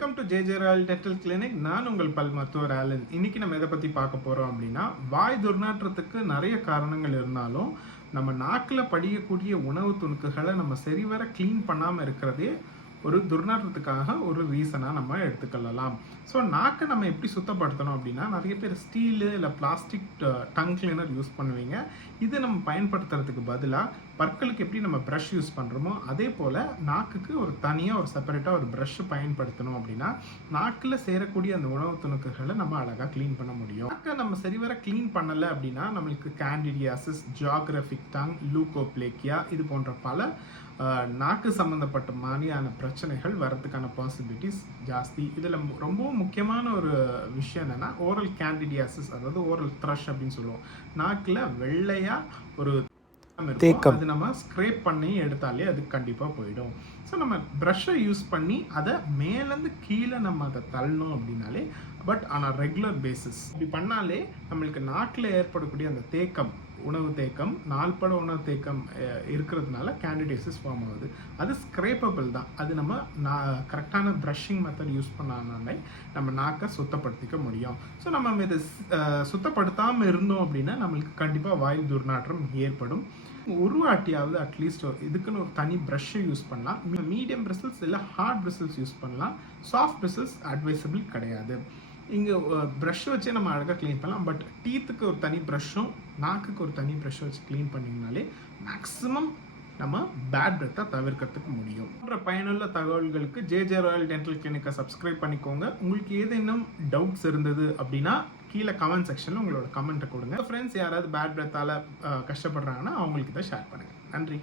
Welcome to J J royal dental clinic நான் உங்கள் பல் மருத்துவர் ஆலன். இன்னைக்கு நம்ம எதை பற்றி பார்க்க போகிறோம் அப்படின்னா வாய் துர்நாற்றத்துக்கு நிறைய காரணங்கள் இருந்தாலும் நம்ம நாக்கில் படியக்கூடிய உணவு துணுக்குகளை நம்ம சரிவர க்ளீன் பண்ணாமல் இருக்கிறதே ஒரு துர்நாற்றத்துக்காக ஒரு ரீசனாக நம்ம எடுத்துக்கொள்ளலாம். ஸோ நாக்கை நம்ம எப்படி சுத்தப்படுத்தணும் அப்படின்னா நிறைய பேர் ஸ்டீலு இல்லை பிளாஸ்டிக் டங் கிளீனர் யூஸ் பண்ணுவீங்க. இது நம்ம பயன்படுத்துறதுக்கு பதிலாக பற்களுக்கு எப்படி நம்ம ப்ரஷ் யூஸ் பண்ணுறோமோ அதே போல் நாக்குக்கு ஒரு தனியாக ஒரு செப்பரேட்டாக ஒரு ப்ரஷ் பயன்படுத்தணும் அப்படின்னா நாக்கில் சேரக்கூடிய அந்த உணவு துணுக்குகளை நம்ம அழகாக க்ளீன் பண்ண முடியும். நாக்கை நம்ம சரிவர க்ளீன் பண்ணலை அப்படின்னா நம்மளுக்கு கேண்டிடியாசிஸ் ஜியாகிரபிக் டங் லூகோப்ளேக்கியா இது போன்ற பல நாக்கு சம்மந்தப்பட்ட மாதிரியான பிரச்சனைகள் வரதுக்கான பாசிபிலிட்டிஸ் ஜாஸ்தி இதில் ரொம்பவும் முக்கியமான ஒரு விஷயம் என்னென்னா ஓரல் கேண்டிடியாசிஸ் அதாவது ஓரல் த்ரஷ் அப்படின்னு சொல்லுவோம் நாக்கில் வெள்ளையாக ஒரு. தேக்கம். அது நம்ம ஸ்க்ரேப் பண்ணி எடுத்தாலே அது கண்டிப்பாக போயிடும் ஸோ நம்ம ப்ரஷ்ஷை யூஸ் பண்ணி அதை மேலேருந்து கீழே நம்ம அதை தள்ளணும் அப்படின்னாலே பட் ஆனால் ரெகுலர் பேசிஸ் இப்படி பண்ணாலே நம்மளுக்கு நாக்கில் ஏற்படக்கூடிய அந்த தேக்கம் உணவு தேக்கம் நாள்பட உணவு தேக்கம் இருக்கிறதுனால கேண்டிடேசஸ் ஃபார்ம் ஆகுது. அது ஸ்க்ரேப்பபிள் தான். அது நம்ம நா கரெக்டான ப்ரஷிங் மெத்தட் யூஸ் பண்ணாலே நம்ம நாக்கை சுத்தப்படுத்திக்க முடியும். ஸோ நம்ம இதை சுத்தப்படுத்தாமல் இருந்தோம் அப்படின்னா நம்மளுக்கு கண்டிப்பாக வாயு துர்நாற்றம் ஏற்படும். ஒரு வாட்டியாவது அட்லீஸ்ட் இதுக்குன்னு ஒரு தனி ப்ரஷ்ஷை யூஸ் பண்ணலாம் மீடியம் பிரிசில்ஸ் இல்லை ஹார்ட் பிரிசில்ஸ் யூஸ் பண்ணலாம். சாஃப்ட் பிரிசில்ஸ் அட்வைசபிள் கிடையாது. இங்கே ப்ரஷ் வச்சே நம்ம அழகாக க்ளீன் பண்ணலாம். பட் டீத்துக்கு ஒரு தனி ப்ரஷ்ஷும் நாக்குக்கு ஒரு தனி ப்ரஷ் வச்சு க்ளீன் பண்ணிங்கனாலே மேக்ஸிமம் நம்ம பேட் பிரெத்தை தவிர்க்கிறதுக்கு முடியும். போன்ற பயனுள்ள தகவல்களுக்கு ஜேஜே ராயல் டென்டல் கிளினிக்கை சப்ஸ்கிரைப் பண்ணிக்கோங்க. உங்களுக்கு ஏதேனும் டவுட்ஸ் இருந்தது அப்படின்னா கீழே கமெண்ட் செக்ஷனில் உங்களோட கமெண்ட்டை கொடுங்க. ஃப்ரெண்ட்ஸ் யாராவது பேட் பிரெத்தால் கஷ்டப்படுறாங்கன்னா அவங்களுக்கு இதை ஷேர் பண்ணுங்கள் நன்றி.